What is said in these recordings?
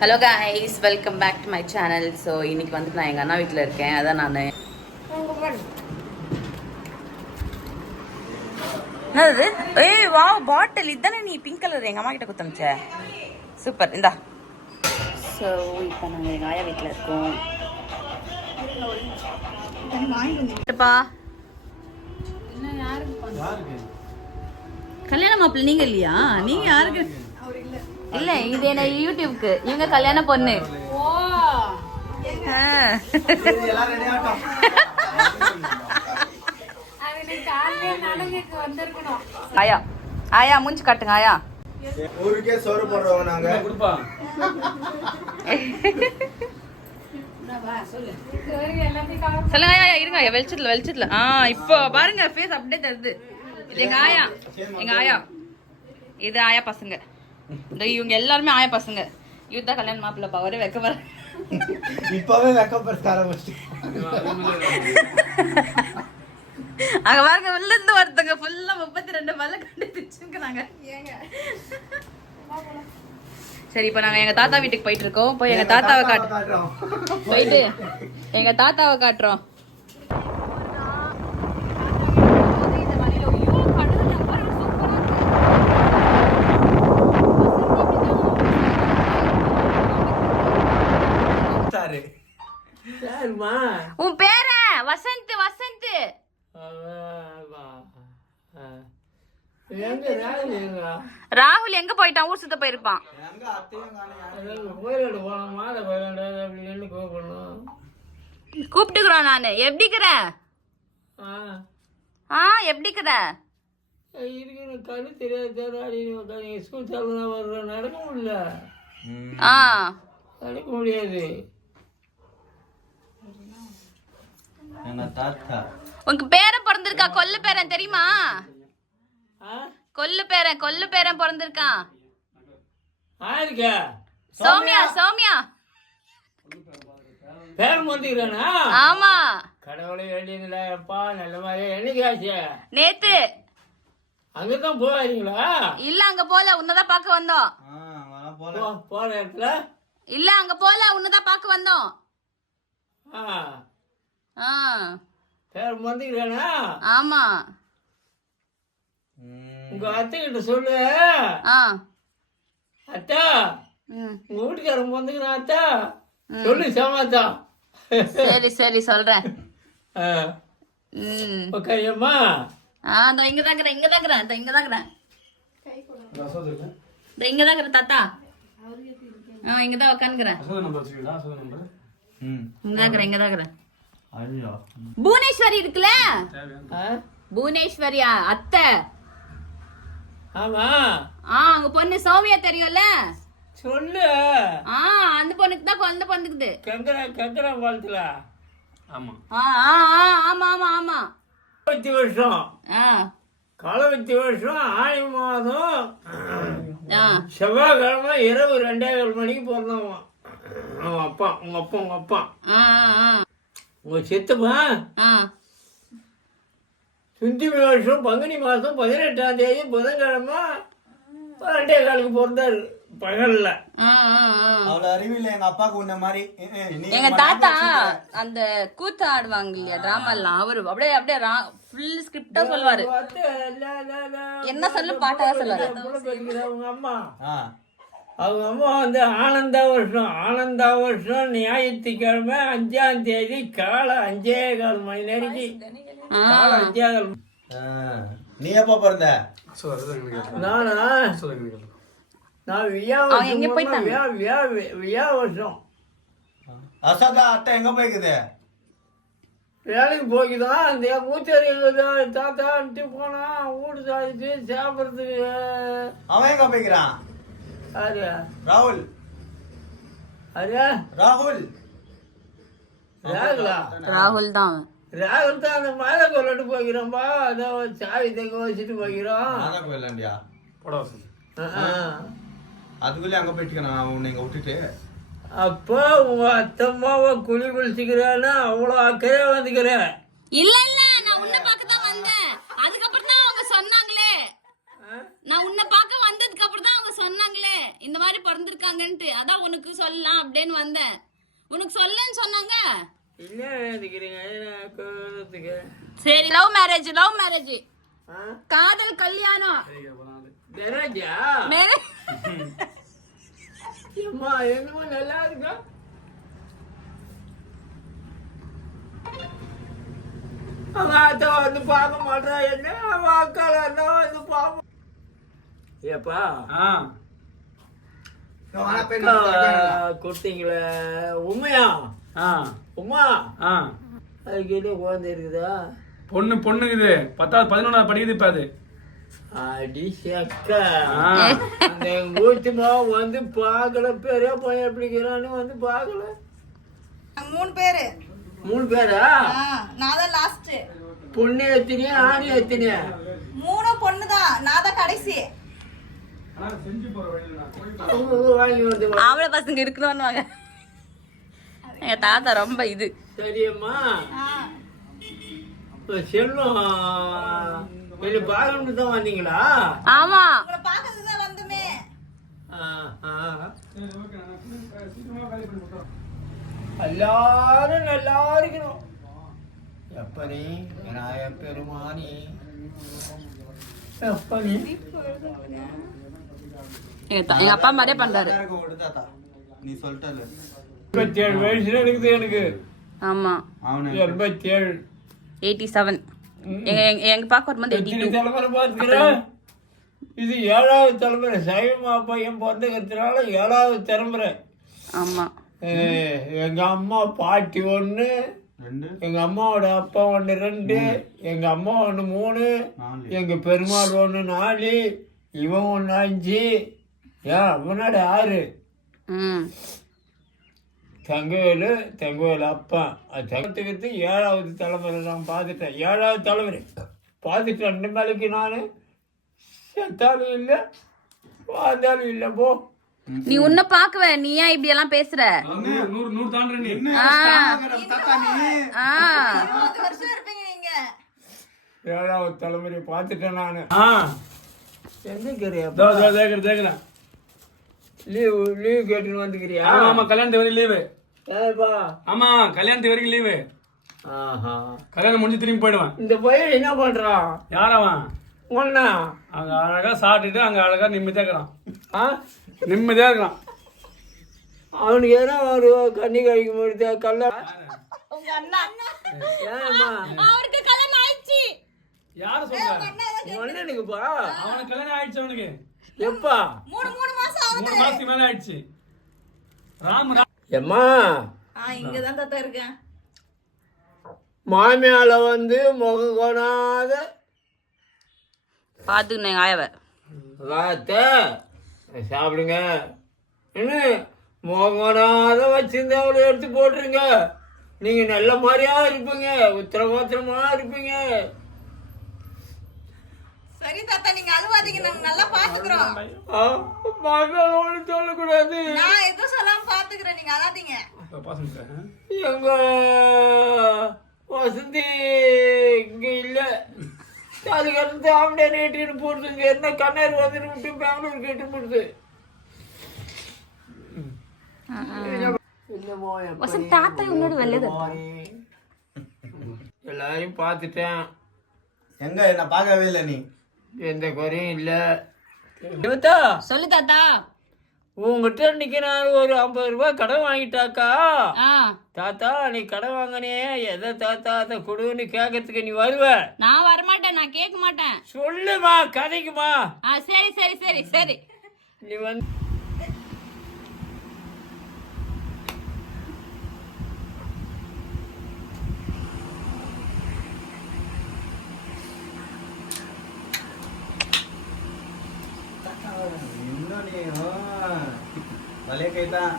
Hello guys, welcome back to my channel. So இன்னைக்கு வந்துட்டு நான் எங்கள் அண்ணா வீட்டில் இருக்கேன். அதான் நான் என்னது ஏய் வா பாட்டில் இதுதானே நீ பிங்க் கலர் எங்கள் அம்மா கிட்ட கொடுத்தமிச்ச. சூப்பர், இந்தா. ஸோ இப்போ நாங்கள் எங்கள் ஆயா வீட்டில் இருக்கோம். கல்யாண மாப்பிள்ள நீங்க இல்லையா? நீங்க யாருக்கு? இல்ல, இது என்ன யூடியூப்க்கு. இவங்க கல்யாண பொண்ணு. ஆயா ஆயா மூஞ்சி காட்டுங்க. ஆயா ஊருக்கே சோறு போடுறவங்க நாங்க. சொல்லுங்க ஆயா. இருங்க ஆயா, வெளிச்சத்துல இப்போ பாருங்க ஃபேஸ் அப்படியே தருது. இது எங்க ஆயா, எங்க ஆயா. இது ஆயா பசங்க. இவங்க எல்லாருமே ஆயா பசங்க. இவர்தான் கல்யாணம் மாப்பிள்ள. அவரே வைக்க வர இப்பவே வைக்கப்படுத்த ஆரம்பிச்சு. அங்க பாருங்க, உள்ள இருந்து ஒருத்தங்க ஃபுல்லா 32 மேல கண்டுபிடிச்சுக்கிறாங்க. சரி, இப்போ நாங்க எங்க தாத்தா வீட்டுக்கு போயிட்டு இருக்கோம். போய் எங்க தாத்தாவை காட்டுறோம். போயிட்டு எங்க தாத்தாவை காட்டுறோம். உன் பேர வசந்த். வசந்த் ராகுல் எங்க போயிட்டான்? ஊர் சுத்த போயிருப்பான். கூப்பிட்டுக்கிறோம் நானு. எப்படிக்கிற? எப்படிக்கிற? கண்ணு தெரியாது. நடக்க முடியல. நடக்க முடியாது. உனக்கு பேரன் பிறந்திருக்கா? கொல்லு பேரன் தெரியுமா? கொல்லு பேரன் பிறந்திருக்கான். சௌமியா. சௌமியா பேரன் வந்துக்கிறானா? ஆமா. கடவுளை வேண்டியதுலப்பா. நல்ல மாதிரி என்னைக்கு ஆச்சு? நேத்து. அங்கதான் போறீங்களா? இல்ல, அங்க போல. உன்னதான் பாக்க வந்தோம். போற இடத்துல இல்ல, அங்க போல. உன்னதான் பாக்க வந்தோம். பேரன் வந்துக்கிறானா? ஆமா. உங்க அத்தை கிட்ட சொல்லு. அத்தா, உங்க வீட்டுக்காரங்க வந்துக்கிறான் அத்தா சொல்லு. சமாத்தா. சரி சரி சொல்றேன். கையம்மா இங்கதான் தாத்தா. இங்கதான் உட்காந்துக்கிறேன். இங்கதான். புவனேஸ்வரி இருக்குல்ல, புவனேஸ்வரியா அத்தை. ஆமா. அங்க பொண்ணு சௌமியா தெரியும்ல? சொல்லு. அந்த பொண்ணுக்கு தான் குழந்தை பிறந்துக்குது. கங்கரா பாலத்துல. ஆமா ஆமா ஆமா ஆமா. வருஷம் காலவத்தி வருஷம் ஆணி மாதம் செவ்வாய்க்கிழமை இரவு 2:15 மணிக்கு பிறந்தவன். உங்க அப்பா உங்க சித்தப்பா சுத்தி வருஷம் பங்குனி மாதம் 18ஆம் தேதி புதன்கிழமை 2:15 பிறந்தாரு பகல்ல. அவ்வளவு அறிவில்லை எங்க அப்பாவுக்கு உன்ன மாதிரி. எங்க தாத்தா அந்த கூத்து ஆடுவாங்க இல்லையா, டிராமா எல்லாம், அவரு அப்படியே அப்படியே ஃபுல் ஸ்கிரிப்டா சொல்லுவாரு. என்ன சொல்லு, பாட்டா சொல்லுவாரு. அவங்க அம்மா வந்து ஆனந்தா வருஷம் ஞாயிற்றுக்கிழமை 5ஆம் தேதி காலை 5:15 மணி நேரக்கு. காலை 5:15. நீ எப்ப பிறந்த? நான் வியா வருஷம். அசதா அத்தை எங்க போய்க்குது? வேலைக்கு போய்க்குதான். அந்த மூச்சரி தாத்தான்ட்டு போனா வீடு சாதிச்சு சாப்பிட்றதுக்கு. அவன் எங்க போய்க்கிறான்? ராகுல். ராகுல் தான் அந்த மாதா கொள்ளட்டு போய்க்கிறோம்பா. அதான் சாவி தைக்க வச்சுட்டு போய்க்கிறோம். அதுக்குள்ளே அங்க போயிட்டு உன்னை இங்க விட்டுட்டு. அப்போ உங்க அத்தம்மாவை குளிச்சுக்கிறான்னா அவ்வளவு அக்கறையா வந்துக்கிறேன். இல்ல இல்ல, நான் உன்னை பார்க்க தான் வந்தேன். அதுக்கப்புறம் தான் அவங்க சொன்னாங்களே. நான் உன்னை பார்க்க வந்ததுக்கு அப்புறம் தான் அவங்க சொன்னாங்களே இந்த மாதிரி பிறந்திருக்காங்கன்ட்டு அதான் உனக்கு சொல்லலாம் அப்படின்னு வந்தேன். உனக்கு சொல்லன்னு சொன்னாங்க. என்ன நினைக்கிறீங்க சரி லவ் மேரேஜ் காதல் கல்யாணம் மேரேஜா அம்மா என்னமோ நல்லா இருக்கா அவ அத்தை வந்து பார்க்க மாட்டா என்ன அவ அக்கால வந்து பார்ப்போம் ஏப்பா கொடுத்தீங்களே உண்மையா உமா அதுக்கிட்ட குழந்தை இருக்குதா பொண்ணுக்குது 10வது 11வது படிக்குது இப்ப அது அடி சக்கா அந்த ஊத்திமா வந்து பார்க்கல பெரிய பையன் எப்படிக்கிறான்னு வந்து பார்க்கல 3 பேரா நான் தான் லாஸ்ட். பொண்ணு எத்தனையா ஆணி எத்தனையா 3 பொண்ணு தான், நான் தான் கடைசி. வாங்கி வந்து ஆம்பளை பசங்க இருக்கணும்னு எங்க தாத்தா ரொம்ப இது. சரியம்மா செல்வம் வெளியே பார்க்கணும்னு தான் வந்தீங்களா? ஆமா எல்லாரும் நல்லா இருக்கணும். எப்பனே விநாய பெருமானி எப்பனே எங்க அப்பா மாதிரியே பண்றாரு. நீ சொல்லிட்டல 27 வயசுல இருக்குது எனக்கு. ஆமா 87 87. எங்க பாக்க வரும்போது 82. தலைமுறை பார்த்துக்கிறேன். இது 7வது தலைமுறை. சைவமா பையன் பிறந்துக்கிறதுனால 7வது தலைமுறை. ஆமா எங்க அம்மா பாட்டி 1, எங்க அம்மாவோட அப்பா 1 2, எங்க அம்மா 1 3, எங்க பெருமாள் 1 4, இவன் 1 5, ஏன் முன்னாடி 6. தங்கவேலு அப்பா தங்கத்துக்கு 7வது தலைமுறை நான் பார்த்துட்டேன். 7வது தலைமுறை பார்த்துட்டேன். 2 நாளைக்கு நான் செத்தாலும் இல்லை வாழ்ந்தாலும் இல்லை. போ நீ உன்ன பாக்குவ, நீ ஏன் இப்படி எல்லாம் பேசுற? 100 தாண்டற நீ. 7வது தலைமுறை பார்த்துட்டேன் நானு. எந்திக்கிறியா? தேக்கிறேன். லீவ் கேட்டுன்னு வந்துக்கிறியா? ஆமா கல்யாணத்து வரைக்கும் லீவு. ஏப்பா ஆமா கல்யாணத்து வரைக்கும் லீவு. கல்யாணம் முடிஞ்சு திரும்பி போயிடுவேன். இந்த பையன் என்ன பண்றான்? யாரவன்? ஒன்னா அங்க அழகா சாப்பிட்டுட்டு அங்க அழகா நிம்மதியா இருக்கிறான். நிம்மதியா இருக்கான். அவனுக்கு ஏன்னா ஒரு கண்ணி கழிக்க முடியுது. அவருக்கு கல்யாணம் ஆயிடுச்சு. யாரு சொல்ற? அண்ணனுக்குப்பா அவனுக்கு கல்யாணம் ஆயிடுச்சு. அவனுக்கு எப்பா? 3 மாசம் ஆகுது. 3 மாசத்துக்கு மேல ஆயிடுச்சு. எம்மா இங்கதான் தாத்தா இருக்கேன். மாமியால வந்து முகம் கொணாத பாத்துக்கணும் எங்க ஆயவ வாத்த சாப்பிடுங்க. என்ன முகம் கொணாத வச்சிருந்தா அவளை எடுத்து போட்டுருங்க. நீங்க நல்ல மாதிரியா இருப்பீங்க, உத்தரவாத்திரமா இருப்பீங்க. சரி தாத்தா, நீங்க அழுவாதீங்க, நாங்க நல்லா பாத்துக்கிறோம். மாமியால ஒண்ணு சொல்லக்கூடாது. நான் எதுவும் சொல்லாம பாத்துக்கிறேன், நீங்க அழாதீங்க. எங்க வசதி இங்க இல்ல. அதுக்கடுத்து அப்படியே நீட்டிட்டு போடுதுங்க. என்ன கண்ணார் வந்துட்டு விட்டு பெங்களூர் கேட்டு போடுது. தாத்தா உன்னோட வெள்ளது எல்லாரையும் பார்த்துட்டேன். எங்க என்ன பார்க்கவே இல்லை நீ? எந்த குறையும் இல்ல. சொல்லு தாத்தா. உங்ககிட்ட இன்னைக்கு நான் ஒரு 50 ரூபாய் கடன் வாங்கிட்டாக்கா. தாத்தா நீ கடன் வாங்கினே எதை தாத்தா அதை கொடுன்னு கேட்கறதுக்கு நீ வருவ? நான் வரமாட்டேன், நான் கேட்க மாட்டேன். சொல்லுமா கதைக்குமா. சரி சரி சரி சரி. நீ வந்து இன்னும் நீ வலைய கைதான்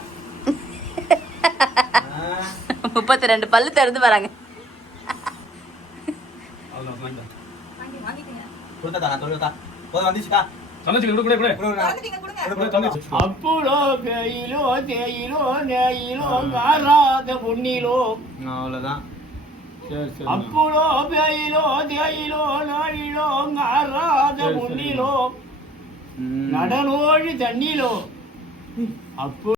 32 பல்லு திறந்து வராங்க. அப்பளோ பேயிலோ தேயிலோ நேயிலோ ஆறாத பொன்னிலோ. அவ்வளவுதான். அப்பளோ பேயிலோ தேயிலோ நாயிலோ ஆறாத பொன்னிலோ நடனோழி தண்ணிலோ அப்போ